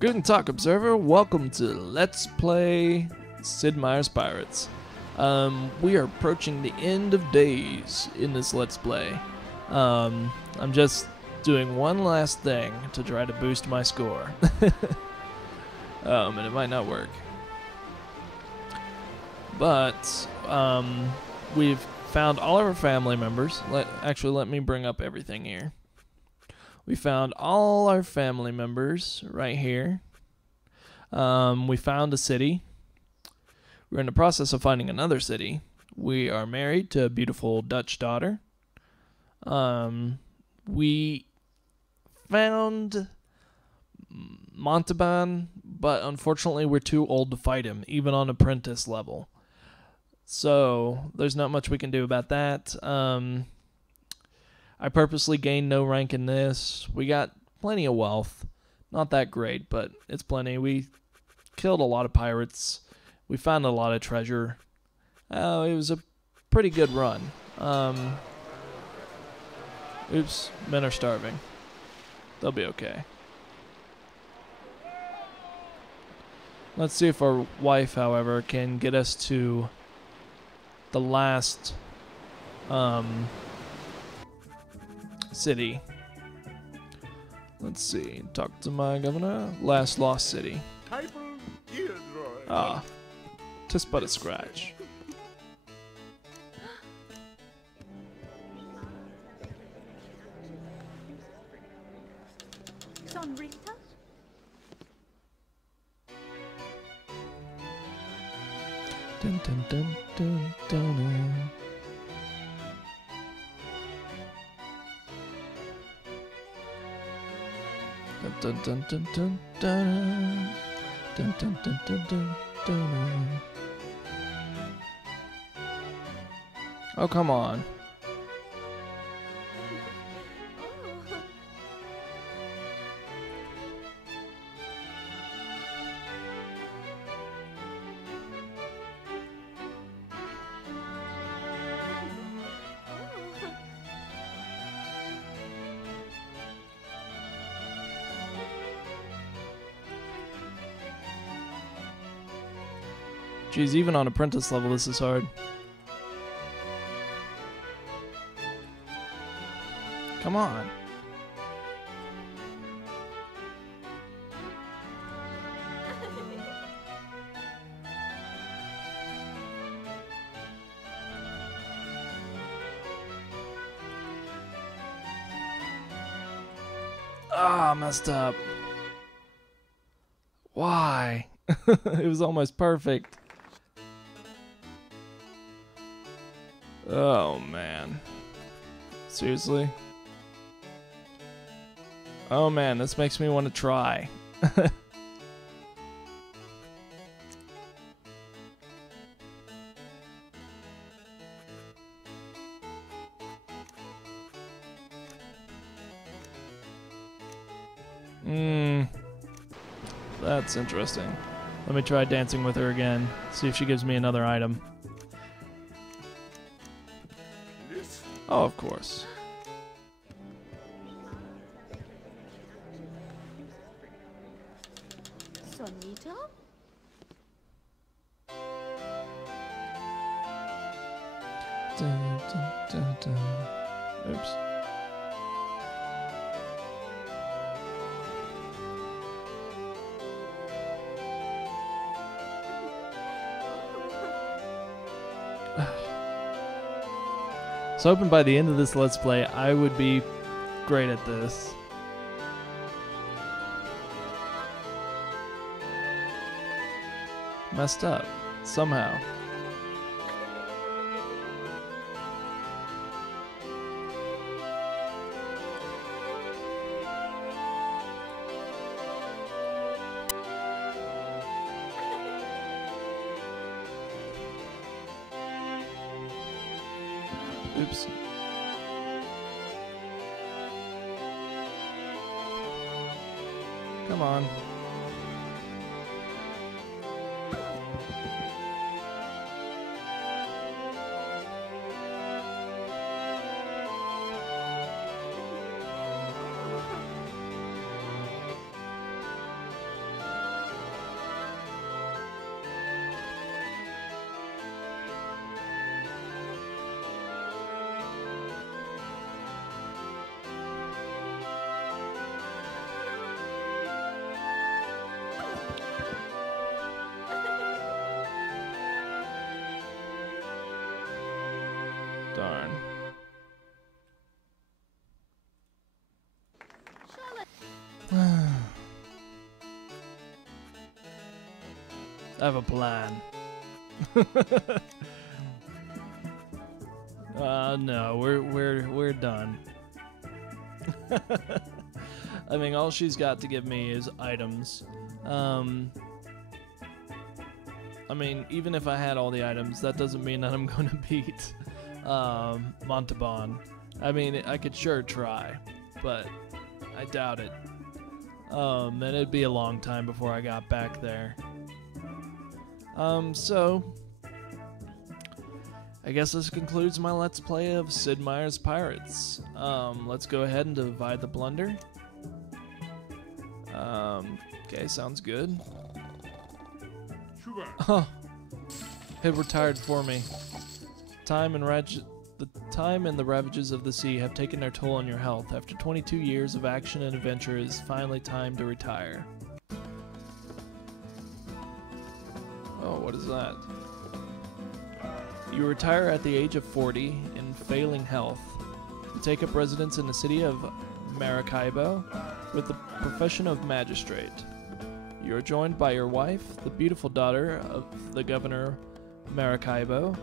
Guten Tag, Observer. Welcome to Let's Play Sid Meier's Pirates. We are approaching the end of days in this Let's Play. I'm just doing one last thing to try to boost my score. And it might not work. But, we've found all of our family members. Let me bring up everything here. We found all our family members right here. We found a city. We're in the process of finding another city. We are married to a beautiful Dutch daughter. We found Montalban, but unfortunately we're too old to fight him, even on apprentice level. So there's not much we can do about that. I purposely gained no rank in this. We got plenty of wealth. Not that great, but it's plenty. We killed a lot of pirates. We found a lot of treasure. It was a pretty good run. Oops, men are starving. They'll be okay. Let's see if our wife, however, can get us to the last city. Let's see. Talk to my governor. Last lost city. Ah, 'tis but a scratch. Sonrita? Dun dun dun dun dun dun. Dun dun dun dun dun dun dun dun dun dun dun. Oh, come on. Geez, even on apprentice level, this is hard. Come on. Ah, messed up. Why? It was almost perfect. Oh, man. Seriously? Oh, man, this makes me want to try. That's interesting. Let me try dancing with her again. See if she gives me another item. Oh, of course. Sonita? Dun, dun, dun, dun. Oops. So hoping by the end of this Let's Play, I would be great at this. Messed up. Somehow. Oops. Come on. I have a plan. No, we're done. I mean, all she's got to give me is items. I mean, even if I had all the items, that doesn't mean that I'm gonna beat Montalban. I mean, I could sure try, but I doubt it. And it'd be a long time before I got back there. So I guess this concludes my Let's Play of Sid Meier's Pirates. Let's go ahead and divide the plunder. Okay, sounds good. Oh, it retired for me. The time and the ravages of the sea have taken their toll on your health. After 22 years of action and adventure, it is finally time to retire. Oh, what is that? You retire at the age of 40 in failing health. You take up residence in the city of Maracaibo with the profession of magistrate. You are joined by your wife, the beautiful daughter of the governor Maracaibo.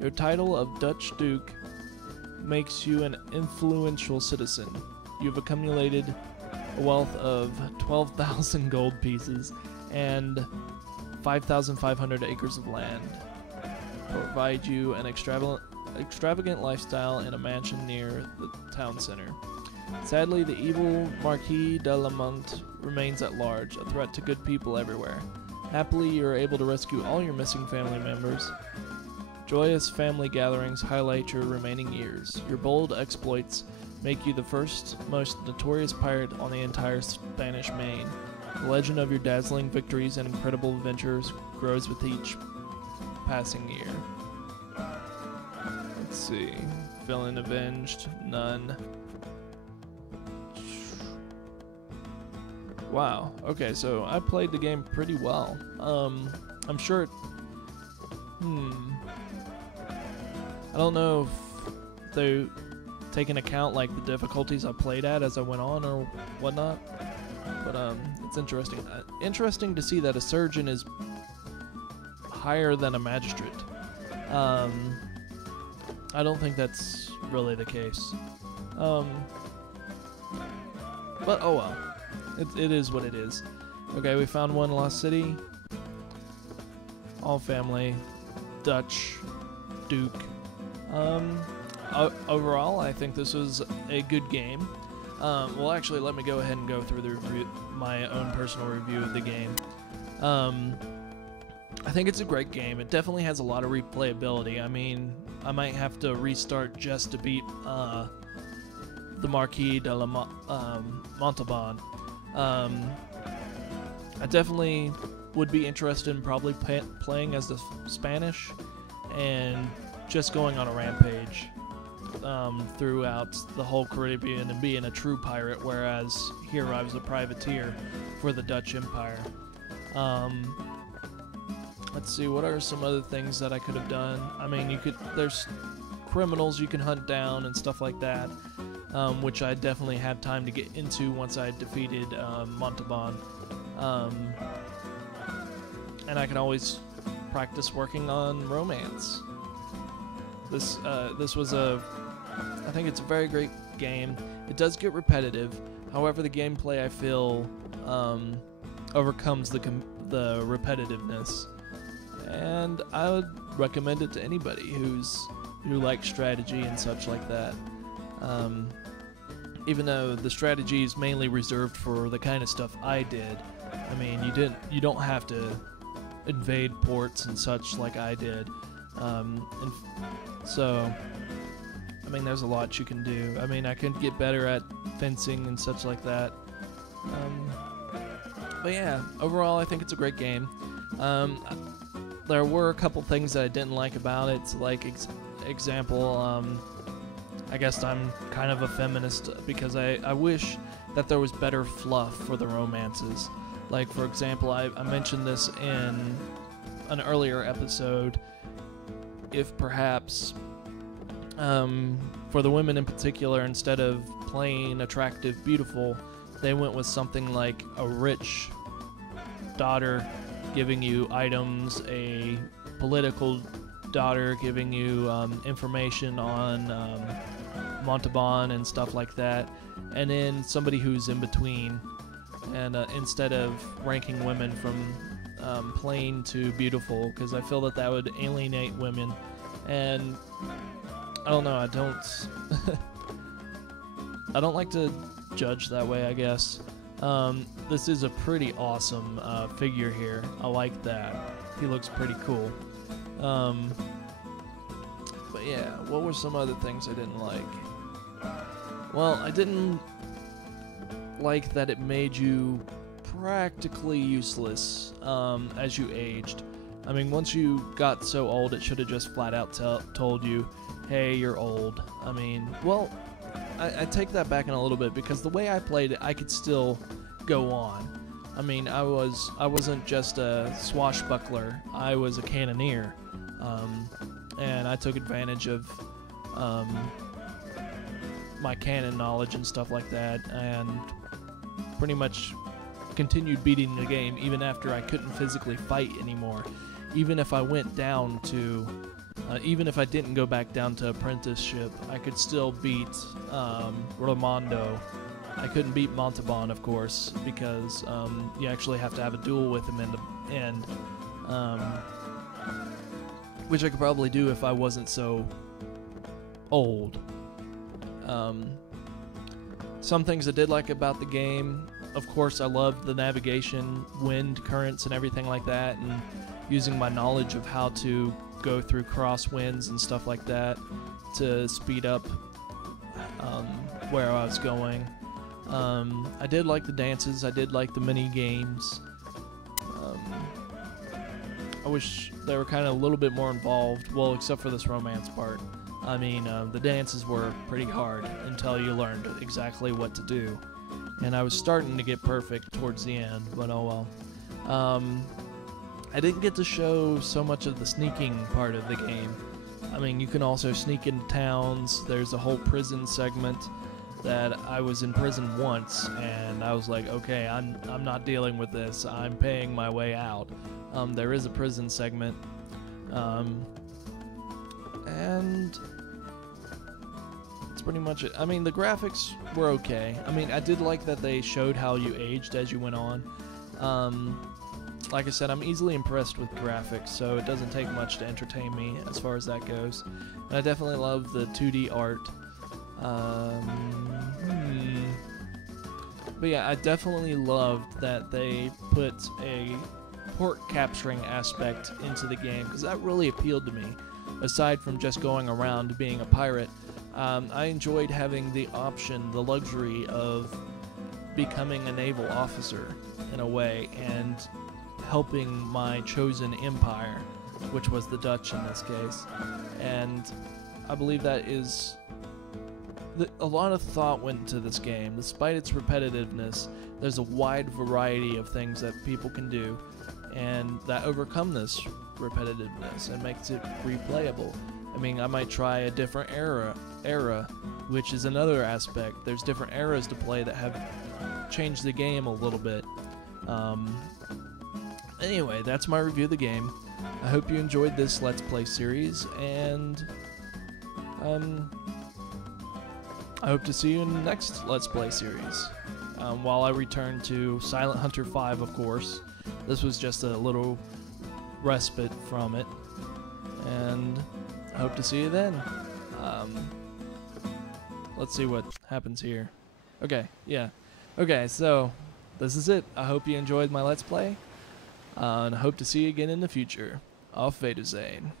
Your title of Dutch Duke makes you an influential citizen. You've accumulated a wealth of 12,000 gold pieces and 5,500 acres of land. Provide you an extravagant lifestyle in a mansion near the town center. Sadly, the evil Marquis de Lamont remains at large, a threat to good people everywhere. Happily, you are able to rescue all your missing family members. Joyous family gatherings highlight your remaining years. Your bold exploits make you the first, most notorious pirate on the entire Spanish Main. The legend of your dazzling victories and incredible adventures grows with each passing year. Let's see. Feeling avenged? None. Wow. Okay, so I played the game pretty well. I'm sure it... I don't know if they take into account like the difficulties I played at as I went on or whatnot, but it's interesting. Interesting to see that a surgeon is higher than a magistrate. I don't think that's really the case. But oh well. It is what it is. Okay, we found one lost city. All family. Dutch. Duke. Overall, I think this was a good game. Well, actually, let me go ahead and go through my own personal review of the game. I think it's a great game. It definitely has a lot of replayability. I mean, I might have to restart just to beat the Marquis de Montalban. I definitely would be interested in probably playing as the Spanish and just going on a rampage throughout the whole Caribbean and being a true pirate, whereas here I was a privateer for the Dutch Empire. Let's see, what are some other things that I could have done? I mean, there's criminals you can hunt down and stuff like that, which I definitely had time to get into once I defeated Montalban. And I can always practice working on romance. This was I think it's a very great game. It does get repetitive. However, the gameplay I feel overcomes the repetitiveness, and I would recommend it to anybody who likes strategy and such like that. Even though the strategy is mainly reserved for the kind of stuff I did. I mean, you don't have to invade ports and such like I did. And so, I mean, there's a lot you can do. I mean, I can get better at fencing and such like that. But yeah, overall, I think it's a great game. There were a couple things that I didn't like about it. Like, example, I guess I'm kind of a feminist because I wish that there was better fluff for the romances. Like, for example, I mentioned this in an earlier episode. If perhaps, for the women in particular, instead of plain, attractive, beautiful, they went with something like a rich daughter giving you items, a political daughter giving you information on Montalban and stuff like that, and then somebody who's in between. And instead of ranking women from plain to beautiful, because I feel that that would alienate women, and I don't know, I don't like to judge that way, I guess. This is a pretty awesome figure here. I like that. He looks pretty cool. But yeah, what were some other things I didn't like? Well, I didn't like that it made you practically useless as you aged. I mean, once you got so old, it should have just flat out told you, hey, you're old. I mean, well, I take that back in a little bit, because the way I played it, I could still go on. I mean, I wasn't just a swashbuckler, I was a cannoneer. And I took advantage of my cannon knowledge and stuff like that, and pretty much continued beating the game even after I couldn't physically fight anymore. Even if I went down to, even if I didn't go back down to apprenticeship, I could still beat Ramondo. I couldn't beat Montalban, of course, because you actually have to have a duel with him in the end, which I could probably do if I wasn't so old. Some things I did like about the game, of course, I loved the navigation, wind currents, and everything like that, and using my knowledge of how to go through crosswinds and stuff like that to speed up where I was going. I did like the dances, I did like the mini games. I wish they were kind of a little bit more involved, well, except for this romance part. I mean, the dances were pretty hard until you learned exactly what to do. And I was starting to get perfect towards the end, but oh well. I didn't get to show so much of the sneaking part of the game. I mean, you can also sneak into towns. There's a whole prison segment that I was in prison once, and I was like, okay, I'm not dealing with this. I'm paying my way out. There is a prison segment. And that's pretty much it. I mean, the graphics were okay. I mean, I did like that they showed how you aged as you went on. Like I said, I'm easily impressed with graphics, so it doesn't take much to entertain me as far as that goes. And I definitely love the 2D art. But yeah, I definitely loved that they put a port capturing aspect into the game, because that really appealed to me. Aside from just going around being a pirate, I enjoyed having the option, the luxury of becoming a naval officer in a way, and helping my chosen empire, which was the Dutch in this case. And I believe that is... a lot of thought went into this game. Despite its repetitiveness, there's a wide variety of things that people can do, and that overcome this repetitiveness and makes it replayable. I mean, I might try a different era, which is another aspect. There's different eras to play that have changed the game a little bit. Anyway, that's my review of the game. I hope you enjoyed this Let's Play series, and I hope to see you in the next Let's Play series. While I return to Silent Hunter 5, of course. This was just a little respite from it, and I hope to see you then. Let's see what happens here. Okay, yeah. Okay, so this is it. I hope you enjoyed my Let's Play, and I hope to see you again in the future. Auf Wiedersehen.